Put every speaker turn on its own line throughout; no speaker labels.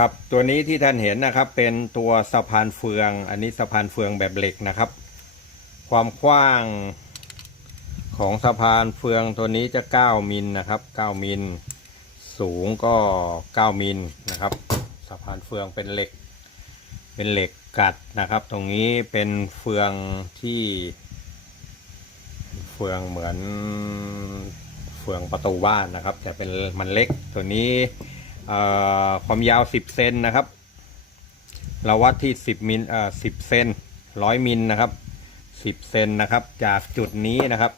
ครับตัวนี้ที่ท่านเห็นนะครับเป็นตัวสะพานเฟือง อันนี้สะพานเฟืองแบบเหล็กนะครับ ความกว้างของสะพานเฟืองตัวนี้จะ 9 มิลนะครับ 9 มิล สูงก็ 9 มิลนะครับ สะพานเฟืองเป็นเหล็ก เป็นเหล็กกัดนะครับ ตรงนี้เป็นเฟืองที่ เฟืองเหมือนเฟืองประตูบ้านนะครับ แต่เป็นมันเล็กตัวนี้ ความยาว 10 เซนนะครับ เราวัดที่ 10มิลเอ่อ10 เซน100 มิลนะครับ 10 เซนนะครับ จากจุดนี้นะครับ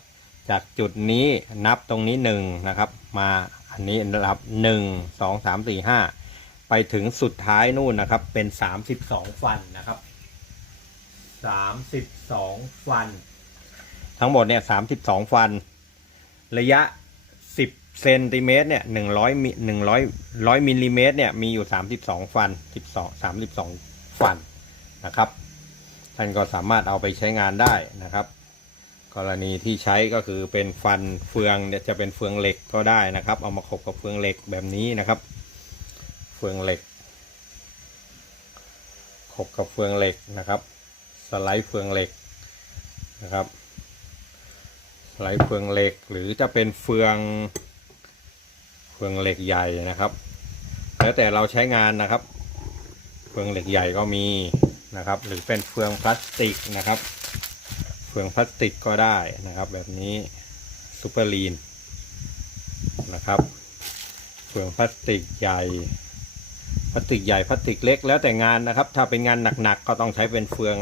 จากจุดนี้นับตรงนี้ 1 นะครับ มาอันนี้นับ1 2 3 4 5 ไปถึงสุดท้ายนู่นนะครับ เป็น 32 ฟันนะครับ 32 ฟัน ทั้งหมดเนี่ย 32 ฟัน ระยะ 10 เซนติเมตรเนี่ย100มิ100 100มิลลิเมตรเนี่ยมีอยู่32ฟัน12 32ฟันนะครับ ท่านก็สามารถเอาไปใช้งานได้นะครับ กรณีที่ใช้ก็คือเป็นฟันเฟืองเนี่ยจะเป็นเฟืองเหล็กก็ได้นะครับ เอามาขบกับเฟืองเหล็กแบบนี้นะครับ เฟืองเหล็กขบกับเฟืองเหล็กนะครับ สไลด์เฟืองเหล็กนะครับสไลด์เฟืองเหล็กหรือจะเป็นเฟือง เฟืองเหล็กใหญ่นะครับ แล้วแต่เราใช้งานนะครับ เฟืองเหล็กใหญ่ก็มีนะครับ หรือเป็นเฟืองพลาสติกนะครับ เฟืองพลาสติกก็ได้นะครับ แบบนี้ซูเปอร์ลีนนะครับ เฟืองพลาสติกใหญ่พลาสติกใหญ่พลาสติกเล็ก แล้วแต่งานนะครับ ถ้าเป็นงานหนักๆก็ต้องใช้เป็นเฟือง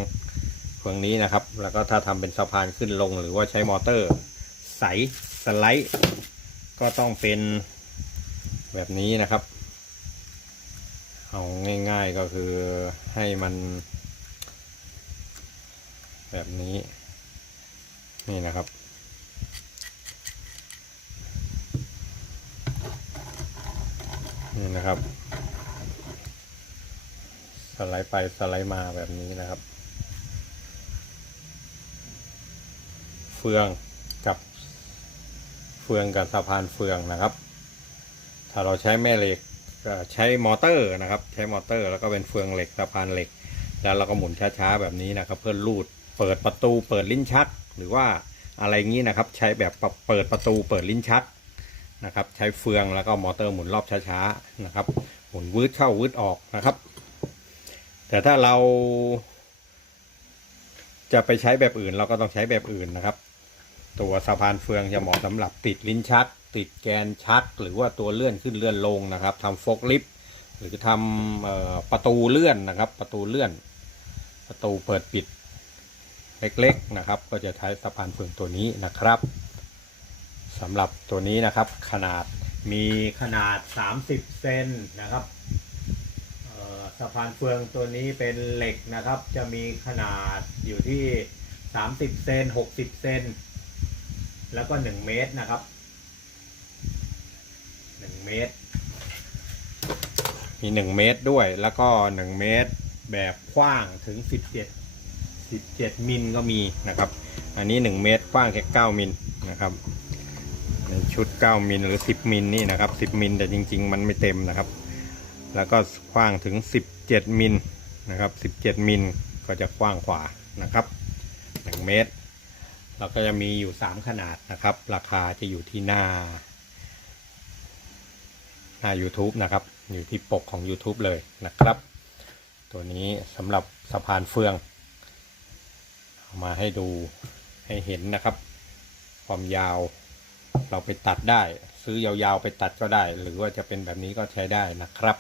เฟืองนี้นะครับ แล้วก็ถ้าทำเป็นสะพานขึ้นลง หรือว่าใช้มอเตอร์ ใสสไลด์ ก็ต้องเป็น แบบนี้นะครับ เอาง่ายๆก็คือให้มัน แบบนี้ นี่นะครับ นี่นะครับ สไลด์ไปสไลด์มาแบบนี้นะครับ เฟืองกับเฟืองกับสะพานเฟืองนะครับ ถ้าเราใช้แม่เหล็กก็ใช้มอเตอร์นะครับ ใช้มอเตอร์แล้วก็เป็นเฟืองเหล็กสะพานเหล็ก แล้วเราก็หมุนช้าๆแบบนี้นะครับ เพื่อลูดเปิดประตูเปิดลิ้นชัก หรือว่าอะไรงี้นะครับ ใช้แบบเปิดประตูเปิดลิ้นชักนะครับใช้เฟืองแล้วก็มอเตอร์หมุนรอบช้าๆนะครับ หมุนวืดเข้าวืดออกนะครับ แต่ถ้าเรา จะไปใช้แบบอื่นเราก็ต้องใช้แบบอื่นนะครับ ตัวสะพานเฟืองจะเหมาะสำหรับติดลิ้นชัก ติดแกนชัก หรือว่าตัวเลื่อนขึ้นเลื่อนลงนะครับทำโฟกลิฟหรือทำออประตูเลื่อนนะครับ ประตูเลื่อน ประตูเปิดปิดเล็กๆนะครับ ก็จะใช้สะพานเฟืองตัวนี้นะครับสำหรับตัวนี้นะครับขนาดมีขนาด 30 เซนนะครับสะพานเฟืองตัวนี้เป็นเหล็กนะครับ จะมีขนาดอยู่ที่ 30 เซน60 เซนแล้วก็ 1 เมตรนะครับ 1 เมตร มี 1 เมตรด้วยแล้วก็ 1 เมตรแบบกว้างถึง 17 17 มิลก็มีนะครับ อันนี้ 1 เมตรกว้างแค่ 9 มิลนะครับในชุด 9 มิลหรือ 10 มิลนี่นะครับ 10 มิลแต่จริง ๆ มันไม่เต็มนะครับ แล้วก็กว้างถึง 17 มิลนะครับ 17 มิลก็จะกว้างกว่านะครับ 1 เมตร เราก็จะมีอยู่ 3 ขนาดนะครับ ราคาจะอยู่ที่หน้า หน้า YouTube นะครับ อยู่ที่ปกของ YouTube เลยนะครับ ตัวนี้สำหรับสะพานเฟืองเอามาให้ดูให้เห็นนะครับ ความยาวเราไปตัดได้ ซื้อยาวๆไปตัดก็ได้ หรือว่าจะเป็นแบบนี้ก็ใช้ได้นะครับ